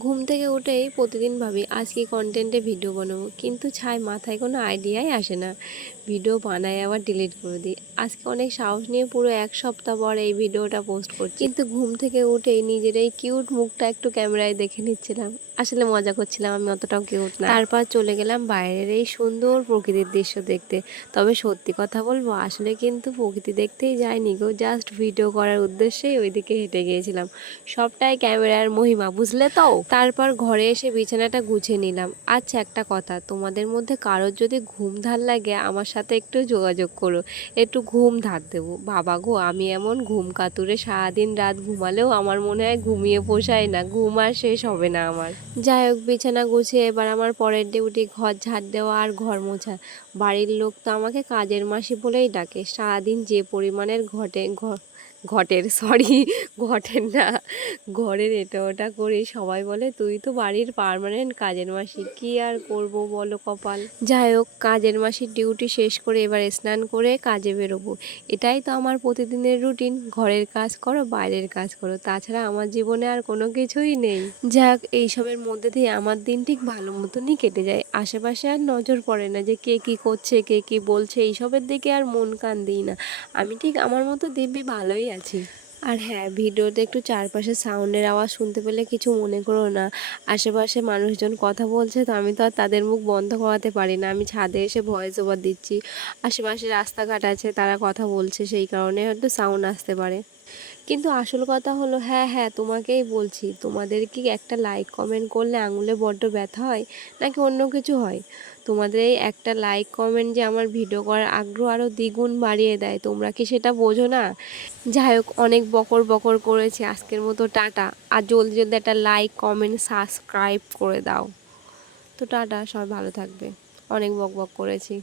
ঘুম থেকে উঠেই প্রতিদিন ভাবি আজ কি কন্টেন্টে ভিডিও বানাবো, কিন্তু মাথায় কোনো আইডিয়াই আসে না। ভিডিও বানাই আবার ডিলিট করে দিই। আজকে অনেক সাহস নিয়ে পুরো 1 সপ্তাহ পর এই ভিডিওটা পোস্ট করছি, কিন্তু ঘুম থেকে উঠেই নিজের এই কিউট মুখটা একটু ক্যামেরায় দেখে নিচ্ছিলাম। আসলে মজা করছিলাম, আমি অতটাও কিউট না। তারপর চলে গেলাম বাইরের এই সুন্দর প্রকৃতির দৃশ্য দেখতে। তবে সত্যি কথা বলবো, আসলে কিন্তু প্রকৃতি দেখতেই যাইনি গো, জাস্ট ভিডিও করার উদ্দেশ্যেই ওইদিকে হেঁটে গিয়েছিলাম। সবটাই ক্যামেরার মহিমা, বুঝলে তো। তারপর ঘরে এসে বিছানাটা গুছিয়ে নিলাম। আচ্ছা, একটা কথা, তোমাদের মধ্যে কারোর যদি ঘুম ধার লাগে আমার সাথে একটু যোগাযোগ করো, একটু ঘুম ধার দেবো। বাবা গো, আমি এমন ঘুম কাতুরে সারাদিন রাত ঘুমালেও আমার মনে হয় ঘুমিয়ে পোষায় না, ঘুম আর শেষ হবে না আমার। যাই হোক, বিছানা গুছিয়ে এবার আমার পরের ডিউটি ঘর ঝাড় দেওয়া আর ঘর মোছা। বাড়ির লোক তো আমাকে কাজের মাসি বলেই ডাকে। সারাদিন যে পরিমাণের ঘটের না, ঘরের এটা ওটা করে সবাই বলে তুই তো বাড়ির পার্মানেন্ট কাজের মাসি, কি আর করব বলো কপাল। যাই হোক, কাজের মাসির ডিউটি শেষ করে এবার স্নান করে কাজে বেরোবো। এটাই তো আমার প্রতিদিনের রুটিন, ঘরের কাজ করো বাইরের কাজ করো, তাছাড়া আমার জীবনে আর কোনো কিছুই নেই। যাক, এইসবের মধ্যে দিয়ে আমার দিন ঠিক ভালো মতনই কেটে যায়। আশেপাশে আর নজর পড়ে না যে কে কী করছে কে কী বলছে, এইসবের দিকে আর মন কান দিই না। আমি ঠিক আমার মতো দিব্যি ভালোই আছি। আর হ্যাঁ, ভিডিওতে একটু চারপাশে সাউন্ডের আওয়াজ শুনতে পেলে কিছু মনে করো না। আশেপাশে মানুষজন কথা বলছে, তো আমি তো আর তাদের মুখ বন্ধ করাতে পারি না। আমি ছাদে এসে ভয়েস ওভার দিচ্ছি। আশেপাশে রাস্তাঘাট আছে, তারা কথা বলছে, সেই কারণে হয়তো সাউন্ড আসতে পারে। কিন্তু আসল কথা হলো, হ্যাঁ হ্যাঁ, তোমাকেই বলছি, তোমাদের কি একটা লাইক কমেন্ট করলে আঙুলে বড্ড ব্যথা হয়, নাকি অন্য কিছু হয়? তোমাদের এই একটা লাইক কমেন্ট যে আমার ভিডিও করার আগ্রহ আরও দ্বিগুণ বাড়িয়ে দেয়, তোমরা কি সেটা বোঝো না? যাই হোক, অনেক বকর বকর করেছি, আজকের মতো টাটা। আর জলদি জলদি একটা লাইক কমেন্ট সাবস্ক্রাইব করে দাও। তো টাটা, সবাই ভালো থাকবে। অনেক বক বক করেছি।